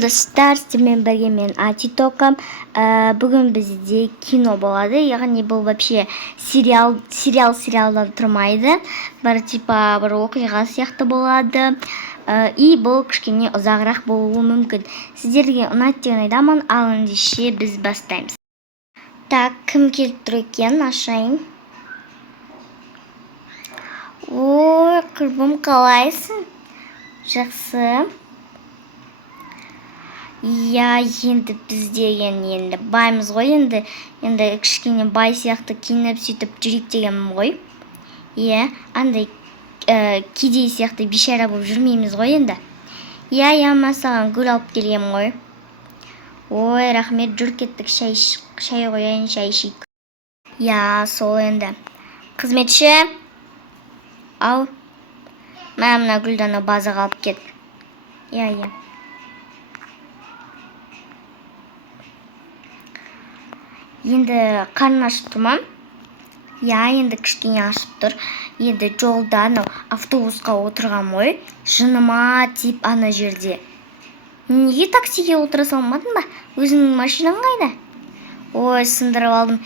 достар, сіздермен бірге мен Атитокам. Бүгін бізде кино болады. Яғни бұл вообще сериалдан тұрмайды. Бір оқиға сияқты болады. И бұл кішкене ұзағырақ болуы мүмкін. Сіздерге ұнайды деген ойдамын. Ал ендеше біз бастаймыз. Так, кім келіп тұр екен? Ашайын. Ой, құрбым, қалайсың? Жақсы. Я енді бізде енді баймыз ғой, енді кішкене бай сияқты киініп сөйтіп жүрек дегенім ғой. Андай кедей сияқты бейшара болып жүрмейміз ғой енді. Мен саған гүл алып келгем ғой. Ой, рахмет, жүр кеттік, шай қояйын, шай ішейік. Сол енді. Қызметші, ал, мына гүлді базаға алып кет. Енді қарның ашып тұр ма? Енді кішкене ашып тұр. Енді жолда автобусқа отырған ғой. Жыныма тиіп ана жерде. Неге таксиге отыра салмадың ба? Өзіңнің машинаң қайда? Ой, сындырып алдым.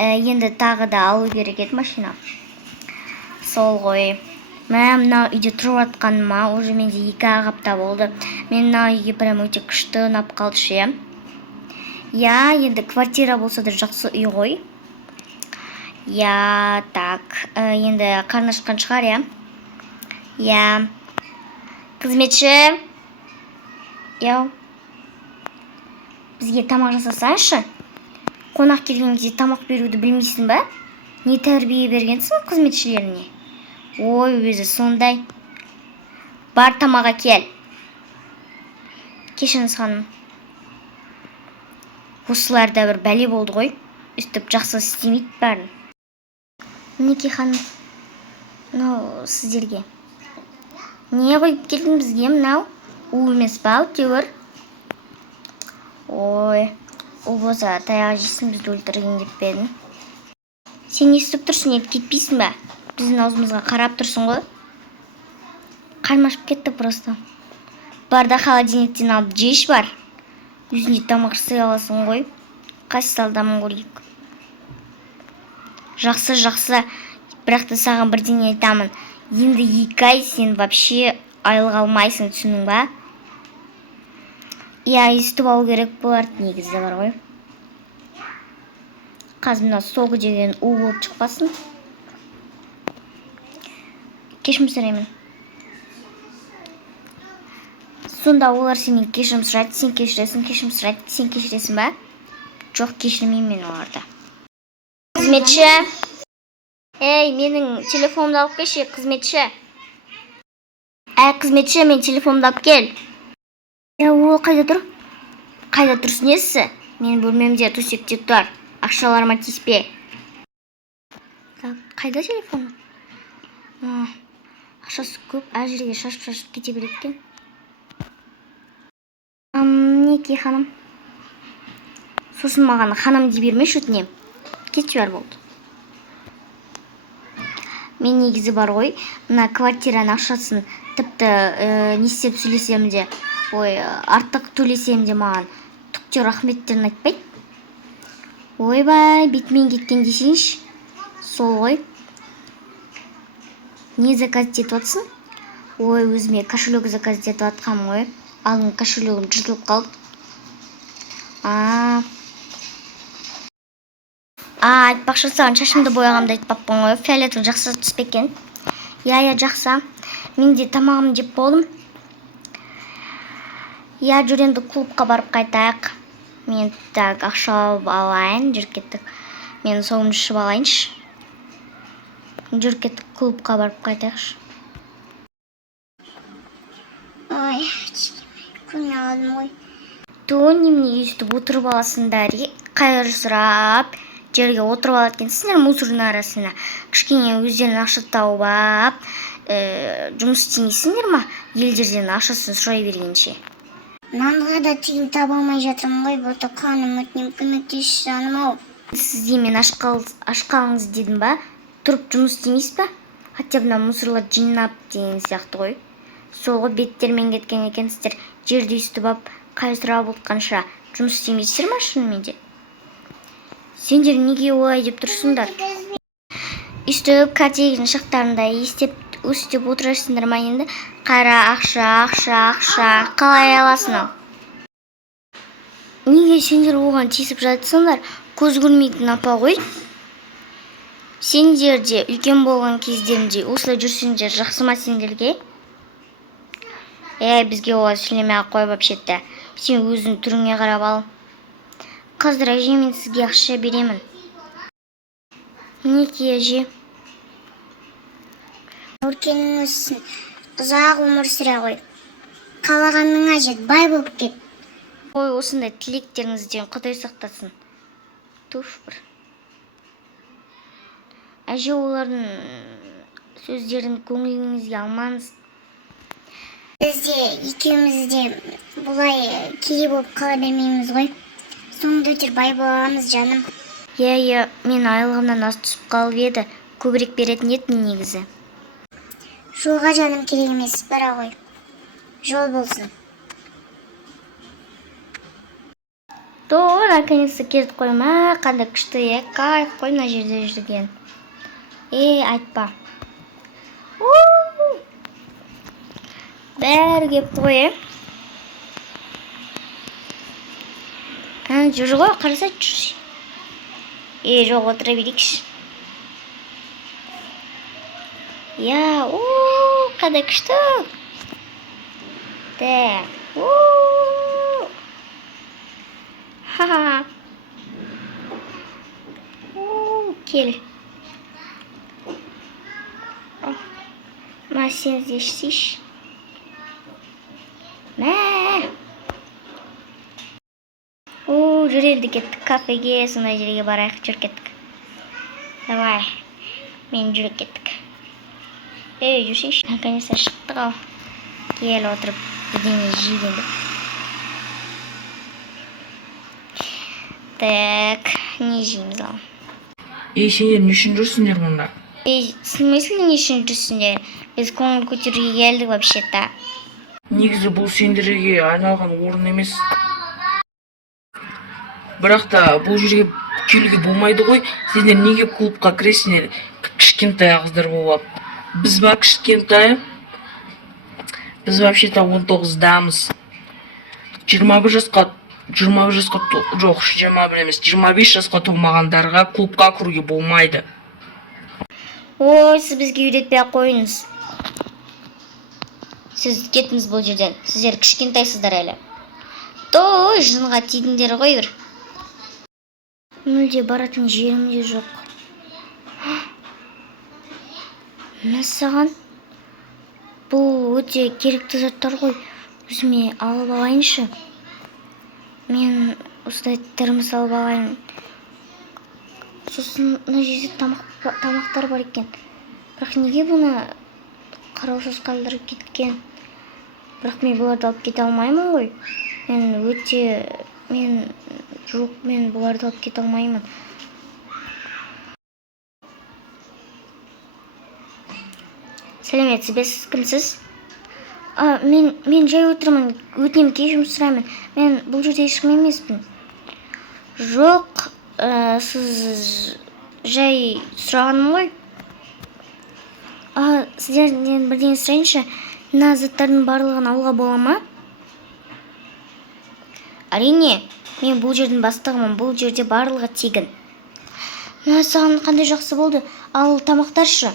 Енді тағы да алу керек еді машина. Сол ғой. Мына үйде тұрып жатқаныма уже менде 2 апта болды. Мен мына үйге прям өте күшті ұнап қалды ше. Енді квартира болса да жақсы үй ғой. Так, енді қарны ашқан шығар, Қызметші, бізге тамақ жасасаңшы. Қонақ келген кезде тамақ беруді білмейсің ба? Не тәрбие бергенсің қызметшілеріне? Ой, өзі сондай. Бар, тамаға кел. Кешіріңіз ханым. Осыларда бір бәле болды ғой. Үстіп жақсы істемейді бәрін. Мінеки ханым, сіздерге. Не қойып келдің бізге мынау? У емес па, өтеуір? Ой, ол болса таяқ жейсің, бізді өлтірген деп бедің. Сен не істеп тұрсың, ет кетпейсің ба? Біздің аузымызға қарап тұрсың ғой. Қарным ашып кетті просто. Барда холодильниктен алып жеш бар. Өзінде тамақ жасай аласың ғой. Қайсы салдамын көрейік. Жақсы. Бірақ та саған бірдеңе айтамын. Енді 2 ай сен вообще айлық алмайсың, түсінің ба? Естіп алу керек болар, негізі бар ғой. Қазір соғы деген у болып шықпасын. Кешірім сұраймын. Сонда олар сенен кешірім сұрайды, сен кешіресің, кешірім сұрайды, сен кешіресің ба? Жоқ, кешірмеймін мен оларды. Қызметші. Менің телефонымды алып келші, қызметші. Қызметші, мен телефонымды алып кел. Ол қайда тұр? Қайда тұрсын есі? Мен бөлмемде төсекте тұр. Ақшаларыма тиіспе. Қайда телефоны? Ақшасы көп, әжірге шашып кете береткен. Неке ханым. Сосын маған ханым дей бермеші өтінем. Кетші бар болды. Мен негізі бар ғой, мына квартираның ақшасын тіпті не істеп сөйлесем де, артық төлесем де маған түкте рахметтерін айтпайды. Ойбай, бетімен кеткен десеңші. Сол ғой. Не заказ етіп отсың? Өзіме кошелек заказ етіп атқам ғой. Алдың кошелегім жыртылып қалды. Айтпақшы саған шашымды бояғамды айтпаппын ғой. Фиолетовый жақсы түспекен. Жақсы. Мен де тамағымды жеп болдым. Жүр енді клубқа барып қайтайық. Мен так ақша алайын, жүр кеттік. Мен соғымды ішіп алайыншы. Жүр кеттік, клубқа барып қайтайықшы. Ой, күні алдым ғой. Немене естіп отырып аласыңдар, қайыр сұрап, жерге отырып алатқансыңдар мусордың арасына. Кішкене өздерін ақша тауып ап, жұмыс істемейсіңдер ма? Елдерден ақшасын сұрай бергенше. Нанға да тиын таба алмай жатырмын ғой, бұты қаным өтінем көмектесші жаным-ау. Сізде мен ашқалыңыз дедім ба? Тұрып жұмыс істемейсіз ба? Хотя мына мусорлар жинап деген сияқты ғой. Сол ғой, беттермен кеткен екенсіздер. жерді үстіп ап қайсыра бұлтқанша жұмыс істемейсіздер ма шынымен де? Сендер неге олай деп тұрсыңдар? Үстіп картегін шақтарында өстіп отырасыңдар ма енді? Қара ақша қалай аласың ал? Неге сендер оған тиісіп жатсыңдар? Көз көрмейтін апа ғой. Сендер де үлкен болған кездерінде осылай жүрсеңдер жақсы ма сендерге? Бізге олай сөйлемей ақ қой вообще-то. Сен өзің түріңе қарап ал. Қазір әже, мен сізге ақша беремін. Мінеки әже. Өркенің өссін, ұзақ өмір сүре ғой. Қалағаныңа жет, бай болып кет. Ой, осындай тілектеріңізден Құдай сақтасын. Туф бір. Әже, олардың сөздерін көңіліңізге алмаңыз. Біз де екеуміз де бұлай кедей болып қала бермейміз ғой. Соңында өтер бай боламыз, жаным. Мен айлығымнан аз түсіп қалып еді. Көбірек беретін едім негізі. Жолға жаным керек емес, бара ғой. Жол болсын. Наконец-то кетіп қойма, қандай күшті, кайф қой мына жерде жүрген. Айтпа. Бәрі кепті ғой, жүр ғой, қараса жүрші. Жоқ, отыра берейікші. Қандай күшті. Кел. Ма сен іздешсейші. Жүрелді кеттік кафеге, сондай жерге барайық, жүр кеттік. Давай, мен жүре кеттік. Жүрсейші. Наконец-то шықтық ал. Кел отырып, бірдеңе жейгенді. Не жейміз ал? Сендер не үшін жүрсіңдер мұнда? В смысле не үшін жүрсіңдер? Біз көңіл көтеруге келдік вообще-то. Негізі бұл сендерге айналған орын емес. Бірақ та бұл жерге келуге болмайды ғой. Сендер неге клубқа кіресіңдер? Кішкентай қыздар болып. Біз ба кішкентай? Біз вообще-то 19-дамыз. 21 жасқа жоқ, 21 емес, 25 жасқа толмағандарға клубқа кіруге болмайды. Сіз бізге үйретпей ақ қойыңыз. Сіз кетіңіз бұл жерден. Сіздер кішкентайсыздар әлі. Жынға тидіңдер ғой бір. Мүлде баратын жерім де жоқ. Мәссаған, бұл өте керекті заттар ғой. Өзіме алып алайыншы. Мен осылай термос алып алайын. Сосын мына жерде тамақтар бар екен. Бірақ неге бұны қараусыз қалдырып кеткен? Бірақ мен бұларды алып кете алмаймын ғой. Мен бұларды алып кете алмаймын. Сәлеметсіз бе, сіз кімсіз? Мен жай отырмын, өтінемін, кешірім сұраймын. Мен бұл жерде ешкім емеспін. Жоқ, сіз жай сұрағаным ғой. Сіздерден бірден сұрайыншы, мына заттардың барлығын алуға бола ма? Әрине, мен бұл жердің бастығымын, бұл жерде барлығы тегін. Саған қандай жақсы болды, ал тамақтаршы?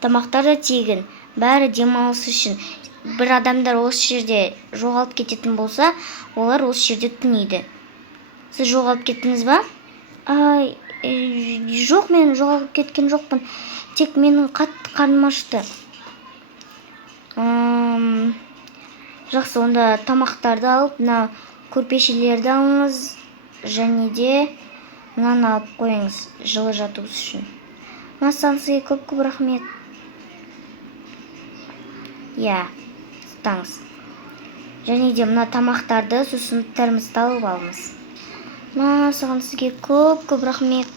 Тамақтар да тегін, бәрі демалыс үшін. Бір адамдар осы жерде жоғалып кететін болса, олар осы жерде түнейді. Сіз жоғалып кеттіңіз ба? Жоқ, мен жоғалып кеткен жоқпын. Тек менің қатты қарным ашты. Жақсы, онда тамақтарды алып, мына көрпешелерді алыңыз, және де мынаны алып қойыңыз, жылы жатуыңыз үшін. Саған сізге көп рахмет. Ұстаңыз. Және де мына тамақтарды сосын термосты алып алыңыз. Саған сізге көп рахмет.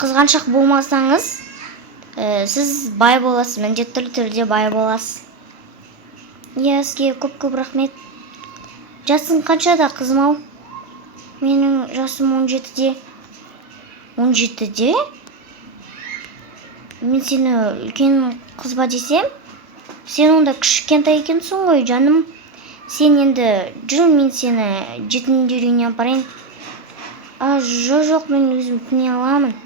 Қызғаншақ болмасаңыз, сіз бай боласыз, міндетті түрде бай боласыз. Иә, сізге көп рахмет. Жасың қаншада, қызым ау? Менің жасым 17-де. 17-де? Мен сені үлкен қыз ба десем, сен онда кішкентай екенсің ғой, жаным. Сен енді жүр, мен сені жетімдер үйіне апарайын. Жоқ, мен өзім түне аламын.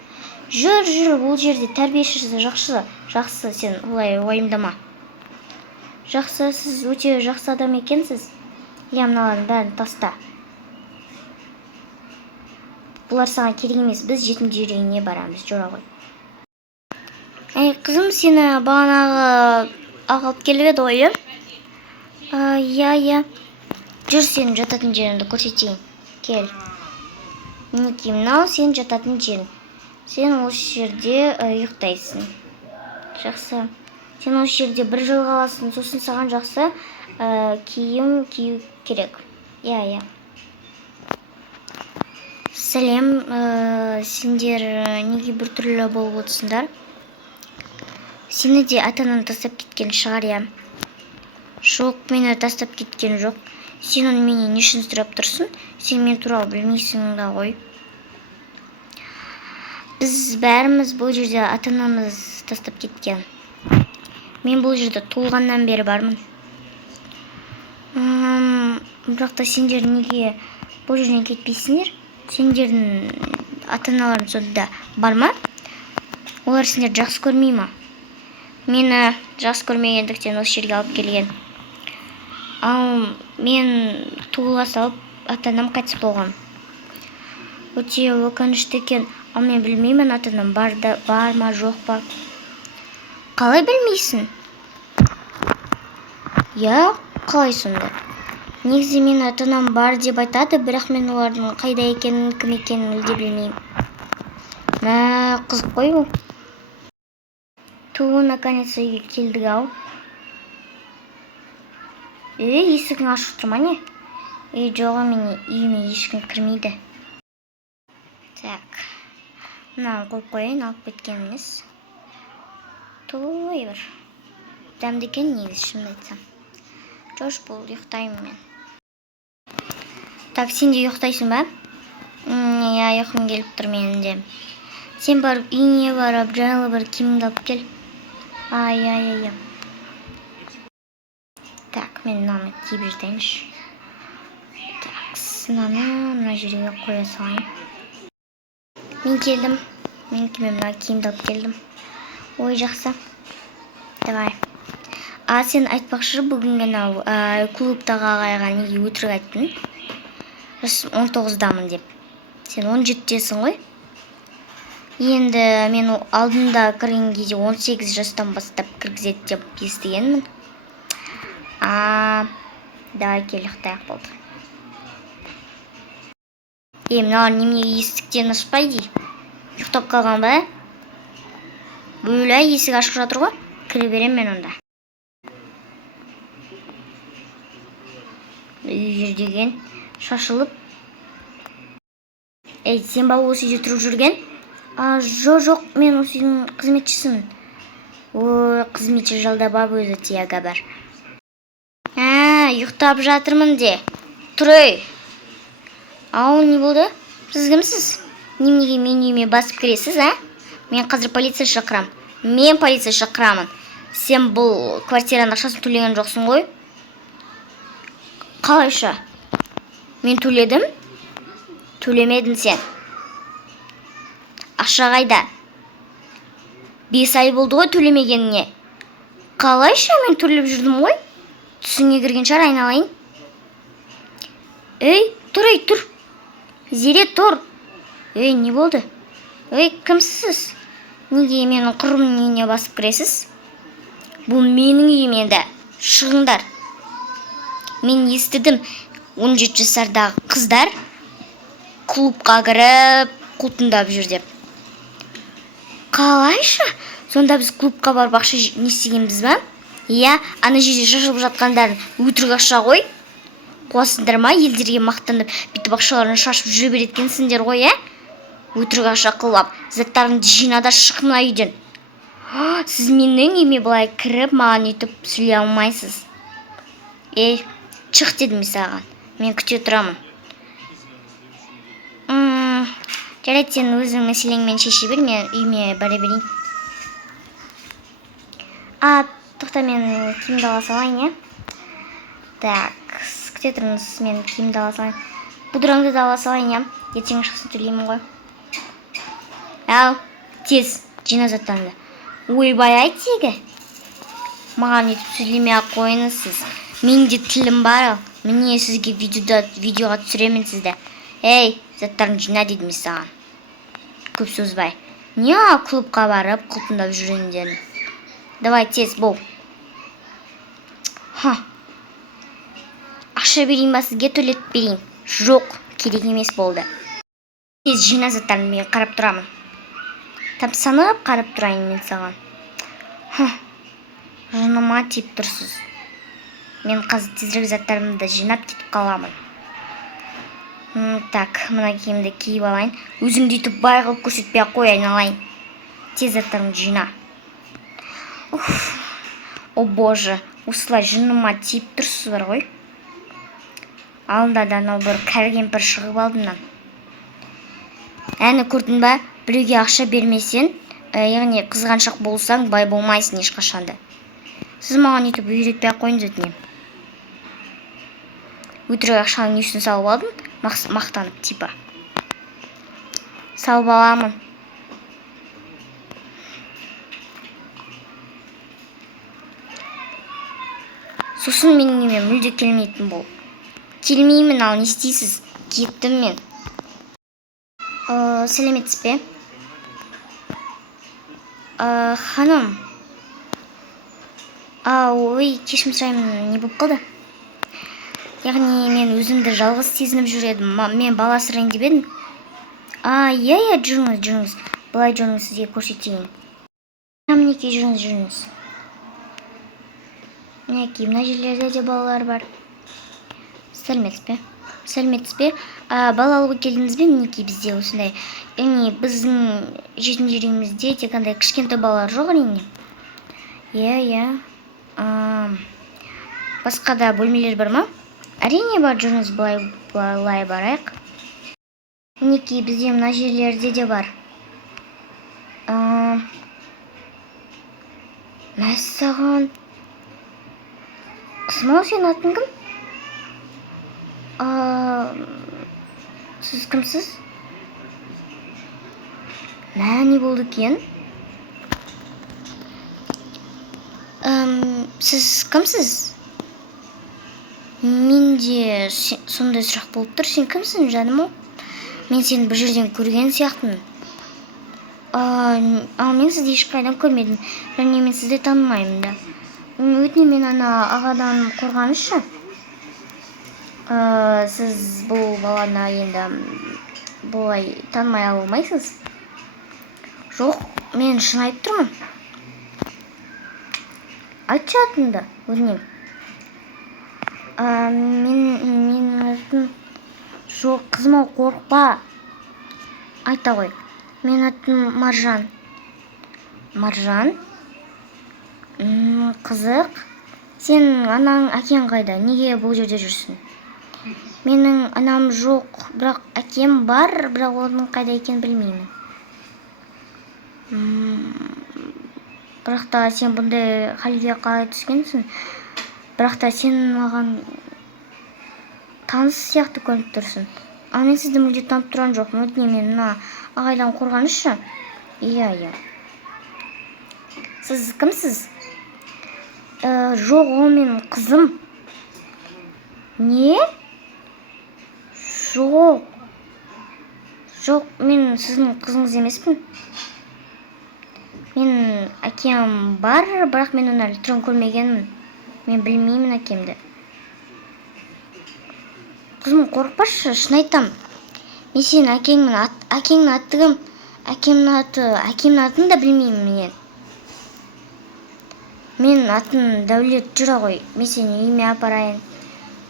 Жүр, бұл жерде тәрбиешісі жақсы, сен олай уайымдама. Жақсы, сіз өте жақсы адам екенсіз. Иә, мыналардың бәрін таста. Бұлар саған керек емес, біз жетімдер үйіне барамыз, жора ғой. Қызым, сені бағанағы алып келіп еді ғой, иә. Жүр, сен жататын жеріңді көрсетейін. Кел. Мінекей, мынау сен жататын жерің. Сен осы жерде ұйықтайсың. Жақсы. Сен осы жерде бір жыл қаласың, сосын саған жақсы киім кию керек. Иә. Сәлем, сендер неге бір түрлі болып отырсыңдар? Сені де ата-анаң тастап кеткен шығар, иә? Жоқ, мені тастап кеткен жоқ. Сен оны менен не үшін сұрап тұрсың? Сен мен туралы білмейсің да ғой. Біз бәріміз бұл жерде ата-анамыз тастап кеткен. Мен бұл жерде туылғаннан бері бармын. Бірақ та сендер неге бұл жерден кетпейсіңдер? Сендердің ата-аналарың сонда бар ма? Олар сендер жақсы көрмей ма? Мені жақсы көрмегендіктен осы жерге алып келген. Ал мен туыла салып, ата-анам қайтыс болған. Өте өкінішті екен. Ал мен білмеймін, ата-анам бар ма, жоқ па? Қалай білмейсің? Иә, қалай сонда? Негізі мен ата-анам бар деп айтады, бірақ мен олардың қайда екенін, кім екенін мүлде білмеймін. Қызық қой бұл. Наконец үйге келдік ау. Есігің ашық тұр ма не? Жоқ, мен үйіме ешкім кірмейді. Так, мынаны қойып қойайын, алып кеткен емес. Той бір. Дәмді екен негізі, шынымды айтсам. Жош, бұл ұйықтаймын мен. Так, сен де ұйықтайсың ба? Иә, ұйқым келіп тұр менің де. Сен барып, үйіне барып, жайлы бір киіміңді алып кел. Иә. Так, мен мынаны киіп жатайыншы. Так, мынаны мына жерге қоя салайын. Мен келдім. Мен мына киімді алып келдім. Ой, жақсы. Давай. Сен айтпақшы, бүгін анау клубтағы ағайға неге өтірік айттың? 19-дамын деп. Сен 17-десің ғой? Енді мен алдында кірген кезде 18 жастан бастап кіргізеді деп естігенмін. Давай кел, ұйықтайық болды. Мыналар неменеге есіктен ашпайды? Ұйықтап қалған ба? Бөлі есік ашық жатыр ғой? Кіре берем мен онда. Үй деген шашылып. Сен ба осы үйде тұрып жүрген? Жоқ, мен осы үйдің қызметшісімін. Қызметші жалдап ап өзі тияға бар. Ұйықтап жатырмын де. Тұрай. Ау, не болды? Сіз кімсіз? Неменеге мен үйіме басып кіресіз, Мен қазір полиция шақырам. Мен полиция шақырамын. Сен бұл квартираның ақшасын төлеген жоқсың ғой? Қалайша? Мен төледім? Төлемедің сен. Ақша қайда? 5 ай болды ғой төлемегеніңе. Қалайша мен төлеп жүрдім ғой? Түсіңе кірген шығар, айналайын. Тұр. Зере, тұр. Не болды? Кімсіз? Неге менің құрымның үйіне басып кіресіз? Бұл менің үйім енді. Шығыңдар. Мен естідім, 17 жасардағы қыздар клубқа кіріп, құлтыңдап жүр деп. Қалайша? Сонда біз клубқа барып ақша не істегенбіз ба? Иә, ана жерде шашылып жатқандарын өтірік ақша ғой. Қуасыңдар ма? Елдерге мақтанып, бүйтіп ақшаларын шашып жүре береткенсіңдер ғой, Өтірік ақша қылып, заттарыңды жина да шық мына үйден. Сіз менің үйіме былай кіріп, маған өйтіп сөйлей алмайсыз. Ей, шық дедім саған. Мен күте тұрамын. Жарайды, сен өзің мәселеңмен шеше бер, мен үйіме бара берейін. Тоқта, мен киімді ала салайын, Так, күте тұрыңыз, мен киімді ала салайын. Пудраңды да ала салайын, ертең шықсын төлеймін ғой. Ал, тез, жина заттарыңды. Ойбай, айтегі. Маған етіп сөйлемей-ақ қойыңыз сіз. Менде тілім бар, міне сізге видеоға түсіремін сізді. Ей, заттарын жина дедім саған. Көп сөзбай. Не клубқа барып, құлпындап жүргендерің? Давай, тез бол. Ақша берейін ба сізге, төлетіп берейін? Жоқ, керек емес болды. Тез жина заттарын, мен қарап тұрамын. Тапсанып қарап тұрайын мен саған. Жыныма тиіп тұрсыз. Мен қазір тезірек заттарымды жинап кетіп қаламын. Так, мына киімді киіп алайын. Өзіңді өйтіп бай қылып көрсетпей-ақ қой, айналайын. Тез заттарыңды жина. О боже, осылай жыныма тиіп тұрсыз бар ғой. Алдында да анау бір кәрі кемпір шығып алдымнан. Әні көрдің ба? Біреуге ақша бермесең, яғни қызғаншақ болсаң, бай болмайсың ешқашанда. Сіз маған өйтіп үйретпей-ақ қойыңыз өтінемін. Өтірік ақшаның несін салып алдым, мақтанып типа. Салып аламын. Сосын менің үйіме мүлде келмейтін бол. Келмеймін, ал не істейсіз? Кеттім мен. Сәлеметсіз бе? Ханым. Ой, кешірім сұраймын, не болып қалды? Яғни мен өзімді жалғыз сезініп жүредім. Мен бала асырайын деп едім. Иә, жүріңіз. Былай жүріңіз, сізге көрсетейін. Мінекей, жүріңіз. Мінекей, мына жерлерде де балалар бар. Сәлеметсіз бе? Бала алуға келдіңіз бе? Мінекей, бізде осындай. Яғни біздің жетім жерімізде тек қандай кішкентай балалар жоқ әрине. Иә. Басқа да бөлмелер бар ма? Әрине бар, жүріңіз, былай барайық. Мінекей, бізде мына жерлерде де бар. Мәссаған. Қызым-ау, сен атын кім? Сіз кімсіз? Не болды екен? Сіз кімсіз? Менде сондай сұрақ болып тұр. Сен кімсің, жаным-ау? Мен сені бір жерден көрген сияқтымын. Ал мен сізді ешқайдан көрмедім. Және мен сізді танымаймын да. Өтінемін, мен ана ағадан қорғаныңызшы. Сіз бұл баланы енді бұлай танымай алмайсыз? Жоқ, мен шын айтып тұрмын. Айтшы атыңды, өтінемін. Мен атын... Жоқ, қызым-ау, қорықпа. Айта ғой. Мен атын Маржан. Маржан? Қызық. Сен анаң әкең қайда? Неге бұл жерде жүрсің? Менің анам жоқ, бірақ әкем бар, бірақ оның қайда екен білмеймін. Бірақ та сен бұндай халге қалай түскенсің? Бірақ та сен маған таныс сияқты көрініп тұрсың. Ал мен сізді мүлде танып тұрған жоқпын. Өтінемін, мына ағайдан қорғаныңызшы. Иә. Сіз кімсіз? Жоқ, ол менің қызым. Не? Жоқ, мен сіздің қызыңыз емеспін. Мен әкем бар, бірақ мен оны әлі түрін көрмегенмін. Мен білмеймін әкемді. Қызым, қорықпашы, шын айтам. Мен сен әкеңнің аты кім? Әкемнің атын да білмеймін менен. Мен атын Дәулет жүра ғой. Мен сені үйіме апарайын.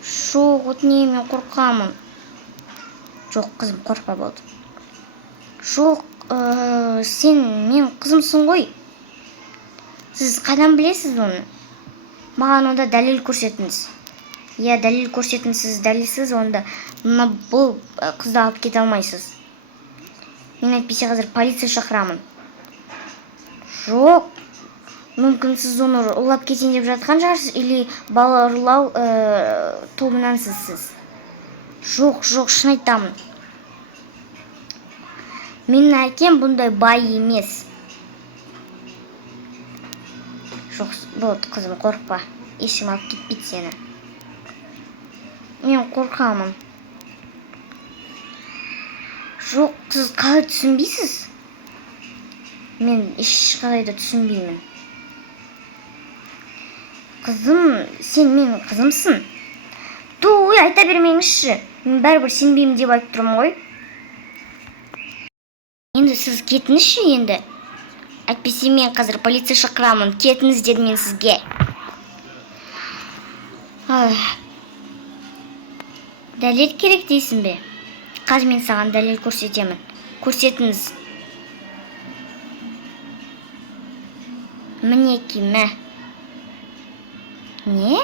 Жоқ, өтінемін, мен қорқамын. Жоқ, қызым, қорықпа болды. Жоқ, сен мен қызымсың ғой. Сіз қайдан білесіз оны? Маған онда дәлел көрсетіңіз. Иә, дәлел көрсетіңіз, сіз дәлелсіз, онда бұл қызды алып кете алмайсыз. Мен әйтпесе қазір полиция шақырамын. Жоқ, мүмкін сіз оны ұрлап кетейін деп жатқан шығарсыз, или бала ұрлау тобынансыз сіз. Жоқ, шын айтамын. Менің әкем бұндай бай емес. Жоқ, болды, қызым, қорықпа. Ешкім алып кетпейді сені. Мен қорқамын. Жоқ, сіз қалай түсінбейсіз? Мен ешқалай да түсінбеймін. Қызым, сен менің қызымсың. Той, айта бермеңізші. Мен бәрібір сенбеймін деп айтып тұрмын ғой. Енді сіз кетіңізші енді. Әйтпесе мен қазір полиция шақырамын. Кетіңіз дедім мен сізге. Дәлел керек дейсің бе? Қазір мен саған дәлел көрсетемін. Көрсетіңіз. Мінеки, мә. Не?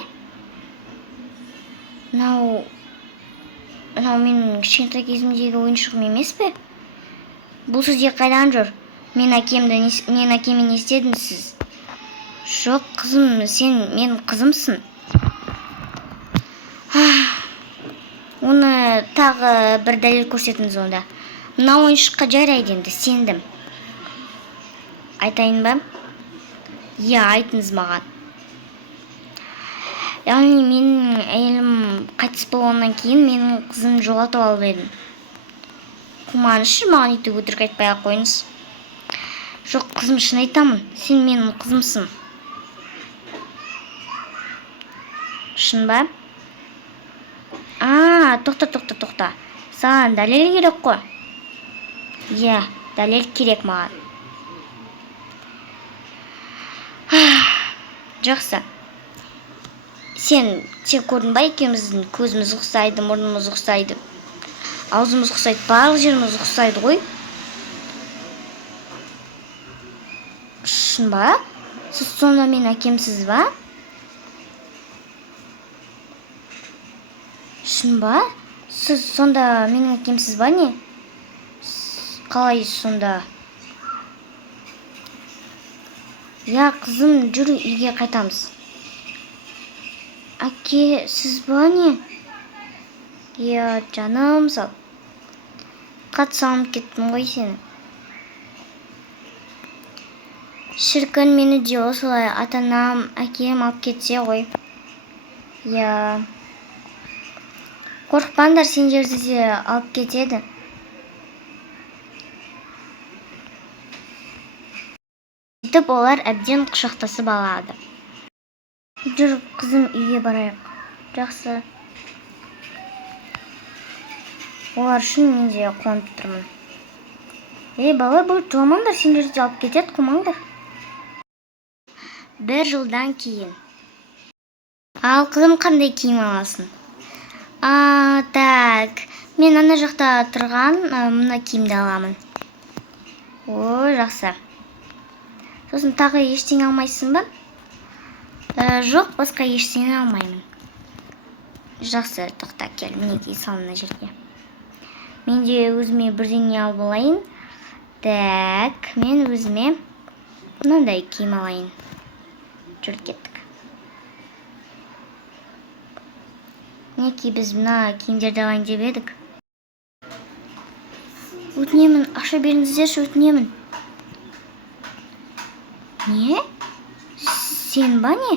Мынау менің кішкентай кезімдегі ойыншығым емес пе? Бұл сізге қайдан жүр? Мен әкеме не істедіңіз сіз? Жоқ, қызым, сен менің қызымсың. Оны тағы бір дәлел көрсетіңіз онда. Мына ойыншыққа жарайды енді, сендім. Айтайын ба? Иә, айтыңыз маған. Яғни менің әйелім қайтыс болғаннан кейін менің қызым жоғалтып алып едім. Қумаңызшы, маған өйтіп өтірік айтпай ақ қойыңыз. Жоқ, қызым, шын айтамын, сен менің қызымсың. Шын ба? Тоқта. Саған дәлел керек қой. Иә, дәлел керек маған. Жақсы. Сен көрдің ба, екеуміздің көзіміз ұқсайды, мұрнымыз ұқсайды, аузымыз ұқсайды, барлық жеріміз ұқсайды ғой. Шын ба? Сіз сонда мен әкемсіз ба? Шын ба? Сіз сонда менің әкемсіз ба не? Қалай сонда? Я, қызым, жүр, үйге қайтамыз. Әке, сіз ба не? Я, жаным сал. Қатты салынып кеттім ғой сені. Шіркін, мені де осылай ата-анам, әкем алып кетсе ғой. Я. Қорықпаңдар, сендерді де алып кетеді. Сөйтіп олар әбден құшақтасып алады. Жүр, қызым, үйге барайық. Жақсы. Олар үшін мен де қуанып тұрмын. Бала, бұл жыламаңдар, сендерді алып кетеді, қумаңдар. Бір жылдан кейін. Ал, қызым, қандай киім аласың? Так, мен ана жақта тұрған мына киімді аламын. Жақсы. Сосын тағы ештеңе алмайсың ба? Жоқ, басқа ештеңе алмаймын. Жақсы, тоқта, кел, мінекей салына жерге. Мен де өзіме бірдеңе алып алайын. Так, мен өзіме мынандай киім алайын. Жүр, кеттік. Мінекей, біз мына киімдерді алайын деп едік. Өтінемін, ақша беріңіздерші, өтінемін. Не? Сен ба не?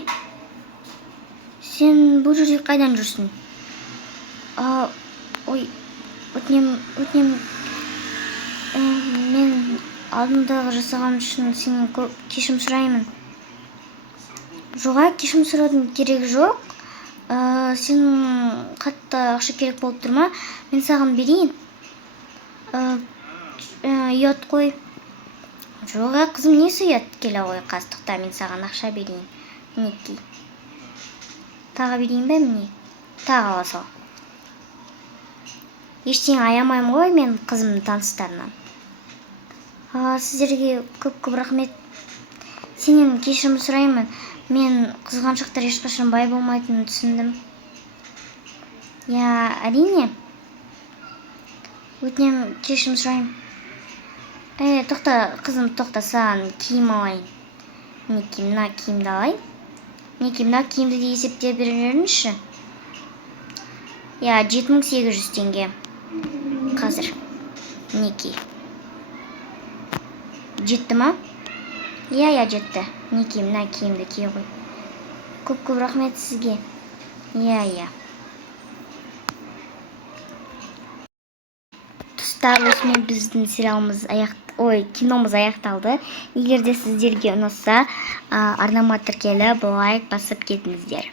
Сен бұл жерде қайдан жүрсің? Өтінемін. Мен алдымдағы жасаған үшін сенен кешірім сұраймын. Жоға, кешірім сұраудың керегі жоқ. Сен қатты ақша керек болып тұрма? Мен саған берейін. Ұят қой. Жоға, қызым, несі ұят? Келе ғой, қастықта, мен саған ақша берейін. Мінекей. Тағы берейін бе, міне? Тағы ала сал. Ештеңе аямаймын ғой мен қызымның таныстарынан. Сіздерге көп рахмет. Сенен кешірім сұраймын. Мен қызғаншақтар ешқашан бай болмайтынын түсіндім. Әрине. Өтінемін, кешірім сұраймын. Тоқта, қызым, тоқта, саған киім алайын. Мінекей, мына киімді алайын. Мінекей, мына киімді де есептеп берерінші. 7800 теңге. Қазір. Мінекей. Жетті ма? Жетті. Мінекей, мына киімді кие ғой. Көп рахмет сізге. Достар, осымен біздің киномыз аяқталды. Егер де сіздерге ұнаса, арнама тіркеліп лайк басып кетіңіздер.